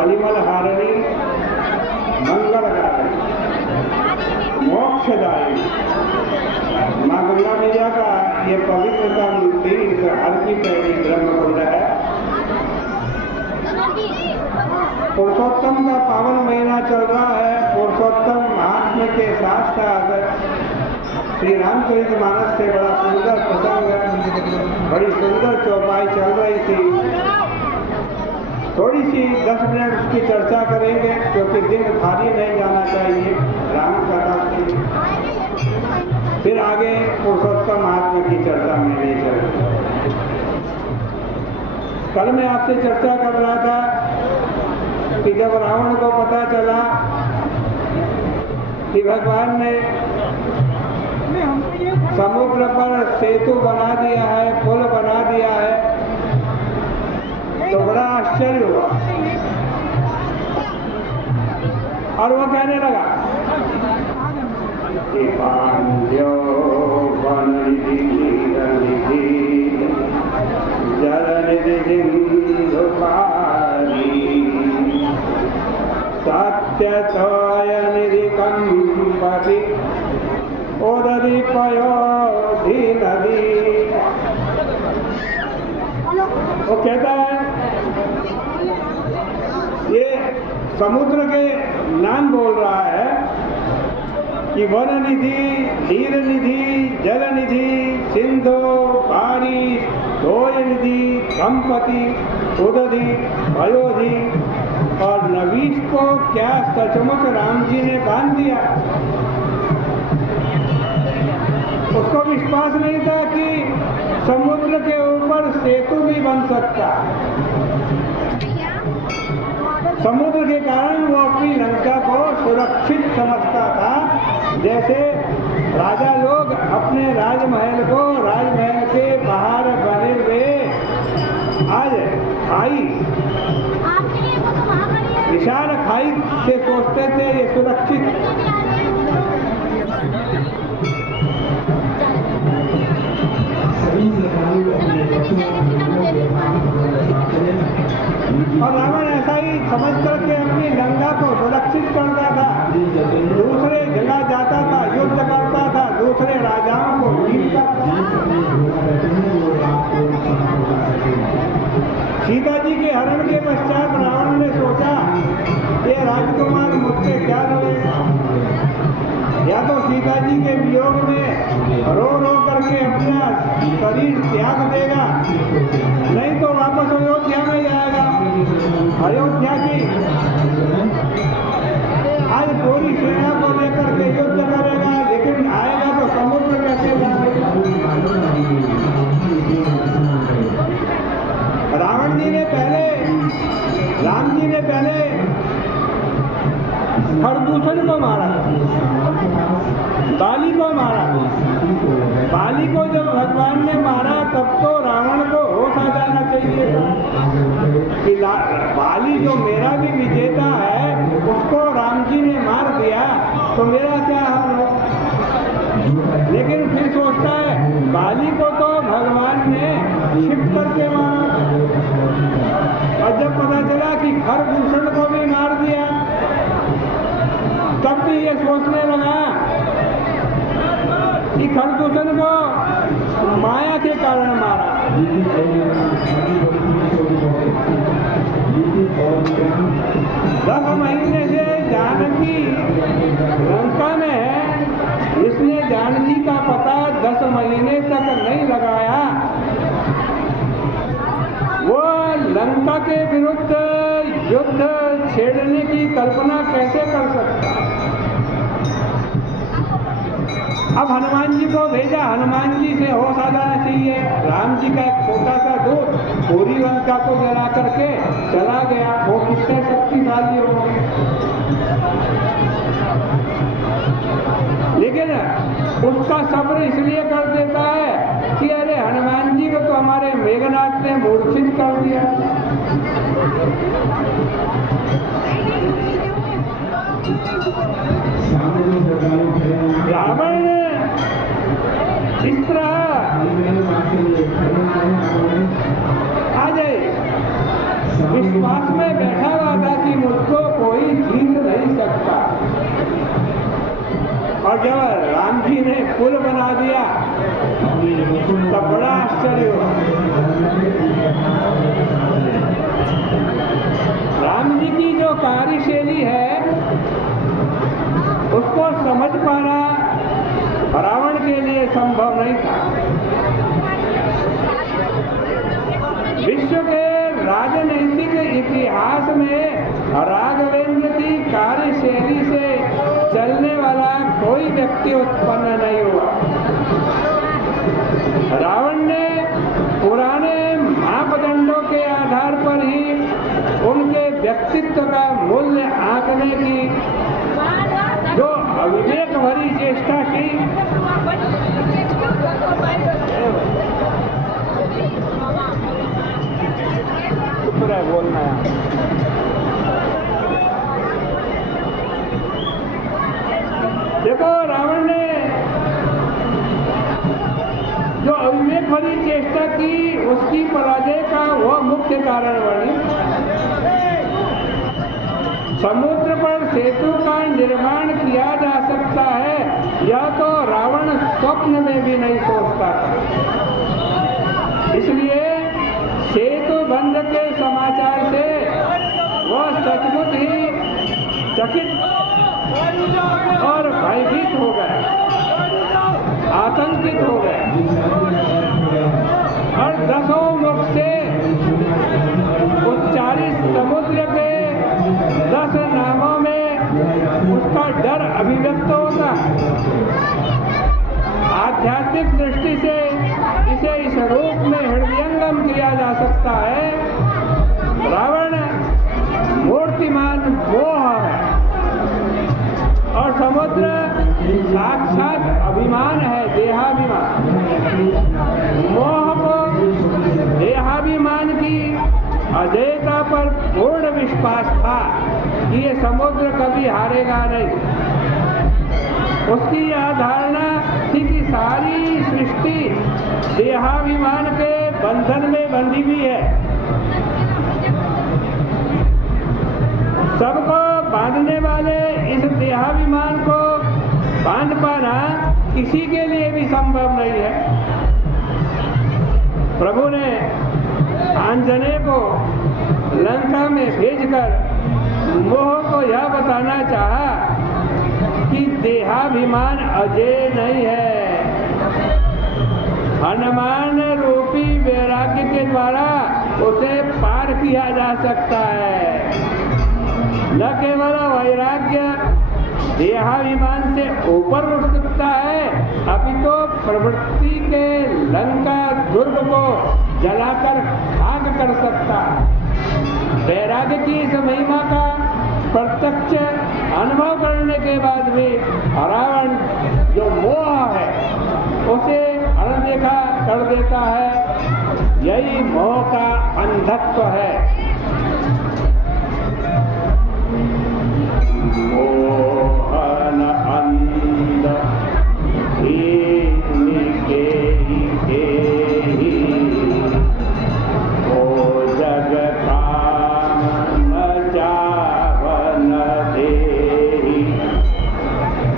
मलिमल हारिणी मंगलकारी मोक्षदायी माँ गंगा मैया का ये पवित्रता मूर्ति इस हर की पैड़ी ब्रह्मकुंड है। पुरुषोत्तम का पावन महीना चल रहा है। पुरुषोत्तम महात्म्य के साथ साथ श्री रामचरितमानस से बड़ा सुंदर प्रसंग, बड़ी सुंदर चौपाई चल रही थी। थोड़ी सी 10 मिनट उसकी चर्चा करेंगे क्योंकि दिन खाली नहीं जाना चाहिए राम कथा की। फिर आगे पुरुषोत्तम महात्मा की चर्चा में ले चलेंगे। कल मैं आपसे चर्चा कर रहा था कि जब रावण को पता चला कि भगवान ने समुद्र पर सेतु बना दिया है, पुल बना दिया है, तो बड़ा आश्चर्य हुआ और वो कहने लगा कि पांड्यो वननिधि नीरनिधि जलनिधि सिंधु पारी सत्यतोयनिधि कंपति ओदधि पयोधि नदी। वो कहता है ये समुद्र के नाम बोल रहा है कि वन निधि, नीर निधि, जल निधि, सिंधु, पारी, तोय निधि, कंपति, उदधि, पयोधि और नवीश को क्या सचमुच राम जी ने बांध दिया। उसको विश्वास नहीं था कि समुद्र के ऊपर सेतु भी बन सकता। समुद्र के कारण वो अपनी लंका को सुरक्षित समझता था, जैसे राजा लोग अपने राजमहल को राजमहल के बाहर बने हुए आज खाई, विशाल खाई से सोचते थे ये सुरक्षित। और रावण ऐसा ही समझ करके अपनी लंका को सुरक्षित करता था, दूसरे जगह जाता था, युद्ध करता था, दूसरे राजाओं को जीतता था। सीता जी के हरण के पश्चात रावण ने सोचा ये राजकुमार मुझसे क्या लड़ेगा, या तो सीता जी के वियोग में रो रो करके अपना शरीर त्याग देगा, नहीं तो वापस अयोध्या में जाएगा। अयोध्या की आज पूरी सेना को लेकर के युद्ध करेगा, लेकिन आएगा तो समुद्र कैसे जाएगा। रावण जी ने पहले, राम जी ने पहले खरदूषण को मारा, बाली को मारा। बाली को जब भगवान ने मारा तब तो रावण को होश आ जाना चाहिए कि बाली जो मेरा भी विजेता है उसको राम जी ने मार दिया तो मेरा क्या हाल हो। लेकिन फिर सोचता है बाली को तो भगवान ने शिव करके मारा, और जब पता चला कि खरदूषण को भी मार दिया तब भी ये सोचने लगा कि खरदूषण को माया के कारण मारा। 10 महीने से जानकी लंका में है, इसने जानकी का पता 10 महीने तक नहीं लगाया। वो लंका के विरुद्ध युद्ध छेड़ने की कल्पना कैसे कर सकता। अब हनुमान जी को भेजा, हनुमान जी से होश आ जाना चाहिए। राम जी का एक छोटा सा दूत पूरी लंका को जला करके चला गया, वो कितने शक्तिशाली होंगे। लेकिन उसका सब्र इसलिए कर देता है कि अरे हनुमान जी को तो हमारे मेघनाथ ने मूर्छित कर दिया। रावण इस तरह आ जाए विश्वास में बैठा हुआ था कि संभव नहीं था। विश्व के राजनीतिक इतिहास में राघवेंद्र की कार्यशैली से चलने वाला कोई व्यक्ति उत्पन्न नहीं हुआ। रावण ने पुराने मापदंडों के आधार पर ही उनके व्यक्तित्व का मूल्य आंकने की जो अविवेक भरी चेष्टा की, बोलना है। देखो, रावण ने जो अविवेक भरी चेष्टा की, उसकी पराजय का वह मुख्य कारण बनी। समुद्र पर सेतु का निर्माण किया जा सकता है, यह तो रावण स्वप्न में भी नहीं सोचता था। इसलिए सेतु बंध के समाचार से वह सचमुच ही चकित और भयभीत हो गए, आतंकित हो गए और दसों मुख से उच्चारित समुद्र के 10 नामों में उसका डर अभिव्यक्त होगा। आध्यात्मिक दृष्टि से इसे इस रूप में हृदयंगम किया जा सकता है। रावण मूर्तिमान मोह है और समुद्र साक्षात अभिमान है, देहाभिमान। मोह को देहाभिमान की अजयता पर पूर्ण विश्वास था कि ये समुद्र कभी हारेगा नहीं। उसकी यह धारणा थी कि सारी सृष्टि देहाभिमान के बंधन में बंधी हुई है। सबको बांधने वाले इस देहाभिमान को बांध पाना किसी के लिए भी संभव नहीं है। प्रभु ने आंजनेय को लंका में भेजकर मोह को यह बताना चाहा कि देहाभिमान अजय नहीं है। हनुमान रूपी वैराग्य के द्वारा उसे पार किया जा सकता है। न केवल वैराग्य देहाभिमान से ऊपर उठ सकता है, अपितु प्रवृत्ति के लंका दुर्ग को जलाकर खाक कर सकता है। वैराग्य की इस महिमा का प्रत्यक्ष अनुभव करने के बाद भी रावण जो मोह है उसे अनदेखा कर देता है। यही मोह का अंधत्व है।